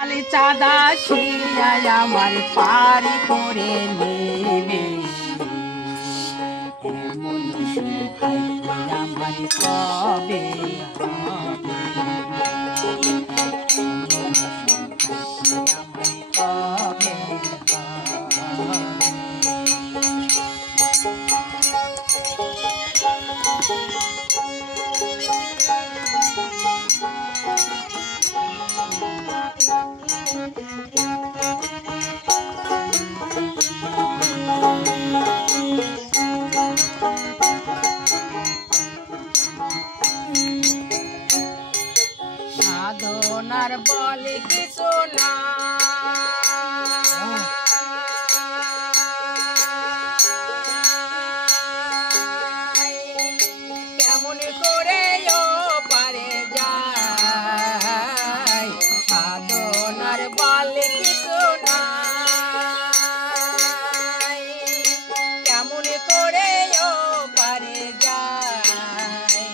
চাঁদা শিয়ায় আমার পারি করে নেবে এমন সুভাগ্য আমার কবে হবে আমার কবে সাধনার বলে কিছু না কেমন করে ও পারে যায় সাধনার বলে কিছু না কেমন করে ও পারে যায়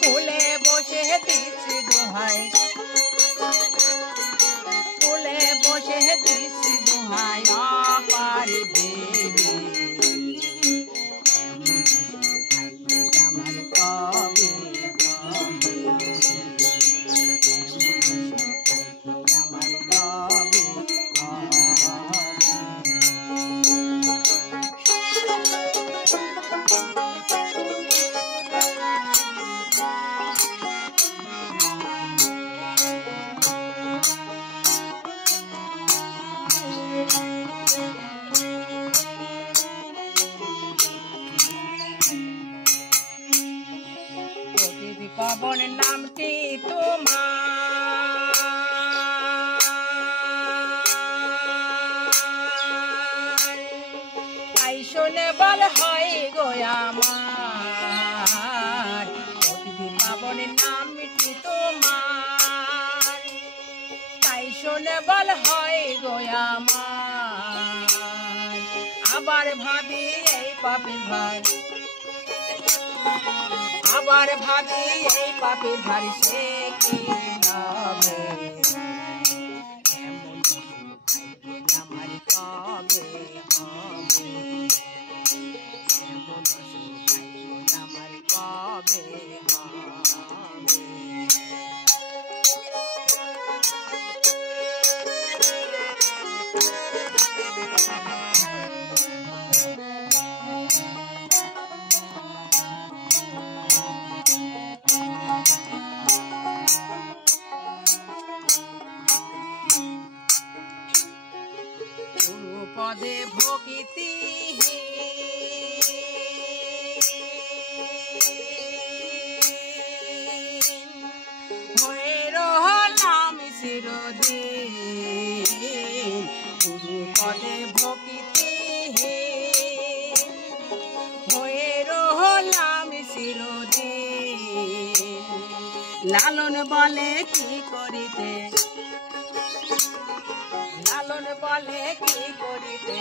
ফুলে বসে দিচ্ছি দোহাই ফুলে বসে দিচ্ছি দোহাই পারি দেবে এমন সুভাগ্য আমার কবে হবে এমন সুভাগ্য আমার কবে পবন নামটি তোমার তাই শুনে বল হয় গো আমার পবন নামটি তোমার তাই শুনে বল হয় গো আমার আবার ভাবি এই পাপের ভার আবার ভাবি এই পাপের ভার সে কি হবে এমন সুভাগ্য আমার কবে হবে এমন সুভাগ্য আমার কবে হবে পদে ভোগিতি হয়ে রহলাম চিরদিন গুরু পদে ভোগিতি হয়ে রহলাম চিরদিন লালন বলে কি করিতে লালন বলে কি করিতে